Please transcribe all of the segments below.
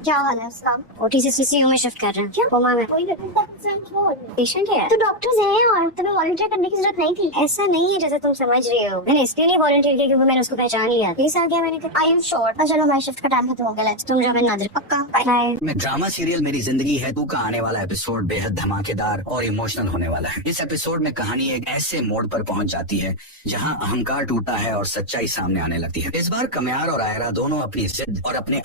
क्या हाल है उसका? ओटी से सीसीयू में शिफ्ट कर रहे हैं। क्या? कोमा में पेशेंट है तो डॉक्टर्स हैं और तुम्हें वॉलंटियर करने की जरूरत नहीं थी। ऐसा नहीं है जैसे तुम समझ रही हो। मैंने इसके लिए वॉलंटियर किया क्योंकि मैंने उसको पहचान लिया। 20 साल गया मैंने। I am sure. चलो हमारी शिफ्ट का टाइम खत्म हो गया। लेट्स तुम जो मैं नादिर पक्का बाय। में ड्रामा सीरियल मेरी जिंदगी है तू का आने वाला एपिसोड बेहद धमाकेदार और इमोशनल होने वाला है। इस एपिसोड में कहानी एक ऐसे मोड़ पर पहुंच जाती है जहां अहंकार टूटा है और सच्चाई सामने आने लगती है। इस बार कमयार और आयरा दोनों अपनी जिद और अपने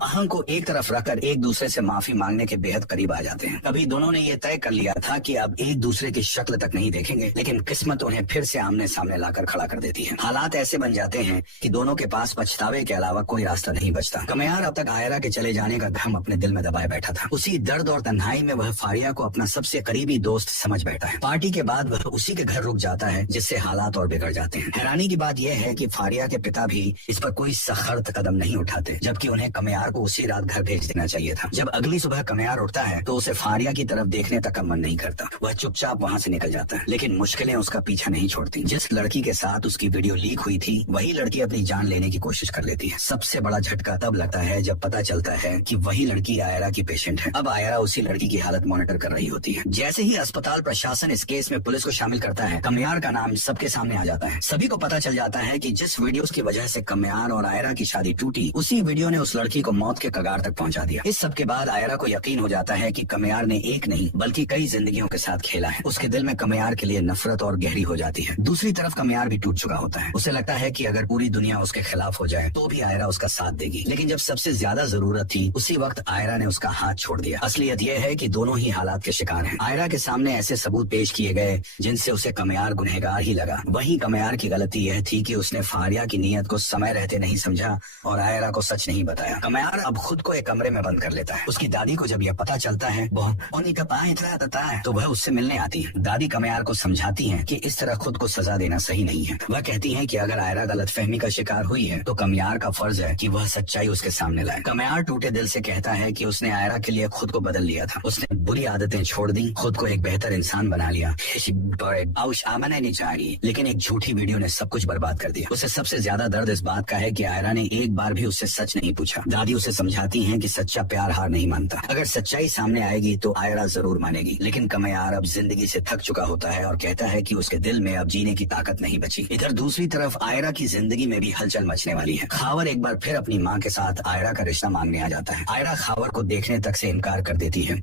अहंग को एक तरफ रखकर एक दूसरे से माफी मांगने के बेहद करीब आ जाते हैं। तभी दोनों ने ये तय कर लिया था कि अब एक दूसरे की शक्ल तक नहीं देखेंगे, लेकिन किस्मत उन्हें फिर से आमने सामने लाकर खड़ा कर देती है। हालात ऐसे बन जाते हैं कि दोनों के पास पछतावे के अलावा कोई रास्ता नहीं बचता। कमयार अब तक आयरा के चले जाने का गम अपने दिल में दबाए बैठा था। उसी दर्द और तन्हाई में वह फारिया को अपना सबसे करीबी दोस्त समझ बैठा है। पार्टी के बाद वह उसी के घर रुक जाता है जिससे हालात और बिगड़ जाते हैं। हैरानी की बात यह है कि फारिया के पिता भी इस पर कोई सख्त कदम नहीं उठाते, जबकि उन्हें कमयार को उसी रात घर भेज देना चाहिए था। जब अगली सुबह कमयार उठता है तो उसे फारिया की तरफ देखने तक का मन नहीं करता। वह चुपचाप वहाँ से निकल जाता है, लेकिन मुश्किलें उसका पीछा नहीं छोड़ती। जिस लड़की के साथ उसकी वीडियो लीक हुई थी वही लड़की अपनी जान लेने की कोशिश कर लेती है। सबसे बड़ा झटका तब लगता है जब पता चलता है कि वही लड़की आयरा की पेशेंट है। अब आयरा उसी लड़की की हालत मॉनिटर कर रही होती है। जैसे ही अस्पताल प्रशासन इस केस में पुलिस को शामिल करता है, कमयार का नाम सबके सामने आ जाता है। सभी को पता चल जाता है कि जिस वीडियो की वजह से कमयार और आयरा की शादी टूटी, उसी वीडियो ने उस लड़की को मौत के कगार तक पहुंचा दिया। इस सब के बाद आयरा को यकीन हो जाता है कि कमयार ने एक नहीं बल्कि कई जिंदगियों के साथ खेला है। उसके दिल में कमयार के लिए नफरत और गहरी हो जाती है। दूसरी तरफ कमयार भी टूट चुका होता है। उसे लगता है कि अगर पूरी दुनिया उसके खिलाफ हो जाए तो भी आयरा उसका साथ देगी, लेकिन जब सबसे ज्यादा जरूरत थी उसी वक्त आयरा ने उसका हाथ छोड़ दिया। असलियत यह है कि दोनों ही हालात के शिकार हैं। आयरा के सामने ऐसे सबूत पेश किए गए जिनसे उसे कमयार गुनहगार ही लगा। वहीं कमयार की गलती यह थी कि उसने फारिया की नीयत को समय रहते नहीं समझा और आयरा को सच नहीं बताया। कमयार अब खुद को एक कमरे में बंद कर लेता है। उसकी दादी को जब यह पता चलता है तो वह उससे मिलने आती है। दादी कमयार को समझाती हैं कि इस तरह खुद को सजा देना सही नहीं है। वह कहती हैं कि अगर आयरा गलतफहमी का शिकार हुई है तो कमयार का फर्ज है कि वह सच्चाई उसके सामने लाए। कमयार टूटे दिल से कहता है कि उसने आयरा के लिए खुद को बदल लिया था। उसने बुरी आदतें छोड़ दी, खुद को एक बेहतर इंसान बना लिया। नहीं चाहिए, लेकिन एक झूठी वीडियो ने सब कुछ बर्बाद कर दिया। उसे सबसे ज्यादा दर्द इस बात का है कि आयरा ने एक बार भी उससे सच नहीं पूछा। दादी उसे समझाती हैं कि सच्चा प्यार हार नहीं मानता। अगर सच्चाई सामने आएगी तो आयरा जरूर मानेगी, लेकिन कमयार अब जिंदगी से थक चुका होता है और कहता है कि उसके दिल में अब जीने की ताकत नहीं बची। इधर दूसरी तरफ आयरा की जिंदगी में भी हलचल मचने वाली है। खावर एक बार फिर अपनी माँ के साथ आयरा का रिश्ता मांगने आ जाता है। आयरा खावर को देखने तक से इनकार कर देती है,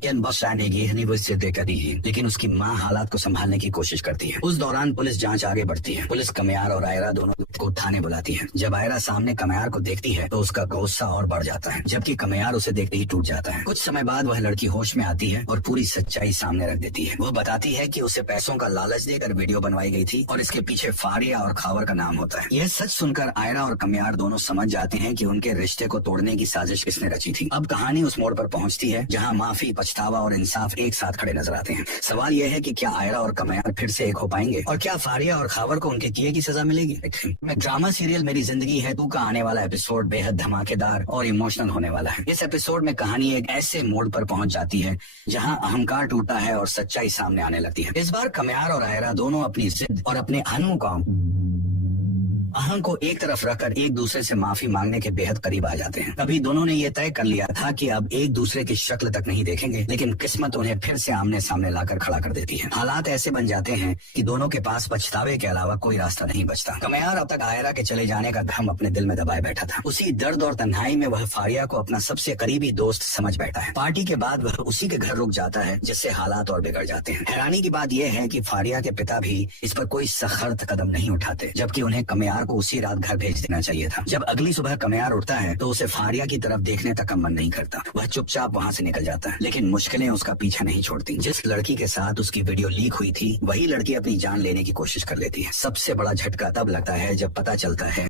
लेकिन उसकी माँ हालात को संभालने की कोशिश करती है। उस दौरान पुलिस जांच आगे बढ़ती है। पुलिस कमयार और आयरा दोनों को थाने बुलाती है। जब आयरा सामने कमयार को देखती है तो उसका गुस्सा और बढ़ जाता है, जबकि कमयार उसे देखते ही टूट जाता है। कुछ समय बाद वह लड़की होश में आती है और पूरी सच्चाई सामने रख देती है। वो बताती है कि उसे पैसों का लालच देकर वीडियो बनवाई गई थी और इसके पीछे फारिया और खावर का नाम होता है। यह सच सुनकर आयरा और कमयार दोनों समझ जाते हैं कि उनके रिश्ते को तोड़ने की साजिश किसने रची थी। अब कहानी उस मोड़ पर पहुंचती है जहां माफी, पछतावा और इंसाफ एक साथ खड़े नजर आते हैं। सवाल यह है कि क्या आयरा और कमयार फिर से एक हो पाएंगे और क्या फारिया और खावर को उनके किए की सजा मिलेगी। मैं ड्रामा सीरियल मेरी जिंदगी है तू का आने वाला एपिसोड बेहद धमाकेदार और इमोशनल होने वाला है। इस एपिसोड में कहानी एक ऐसे मोड़ पर पहुंच जाती है जहां अहंकार टूटा है और सच्चाई सामने आने लगती है। इस बार कमयार और आयरा दोनों अपनी जिद और अपने अहंग को एक तरफ रखकर एक दूसरे से माफी मांगने के बेहद करीब आ जाते हैं। तभी दोनों ने यह तय कर लिया था कि अब एक दूसरे की शक्ल तक नहीं देखेंगे, लेकिन किस्मत उन्हें फिर से आमने सामने लाकर खड़ा कर देती है। हालात ऐसे बन जाते हैं कि दोनों के पास पछतावे के अलावा कोई रास्ता नहीं बचता। कमयार अब तक आयरा के चले जाने का गम अपने दिल में दबाए बैठा था। उसी दर्द और तन्हाई में वह फारिया को अपना सबसे करीबी दोस्त समझ बैठा है। पार्टी के बाद वह उसी के घर रुक जाता है जिससे हालात और बिगड़ जाते हैं। हैरानी की बात यह है कि फारिया के पिता भी इस पर कोई सख्त कदम नहीं उठाते, जबकि उन्हें कमयार को उसी रात घर भेज देना चाहिए था। जब अगली सुबह कमयार उठता है तो उसे फारिया की तरफ देखने तक का मन नहीं करता। वह चुपचाप वहाँ से निकल जाता है, लेकिन मुश्किलें उसका पीछा नहीं छोड़ती। जिस लड़की के साथ उसकी वीडियो लीक हुई थी वही लड़की अपनी जान लेने की कोशिश कर लेती है। सबसे बड़ा झटका तब लगता है जब पता चलता है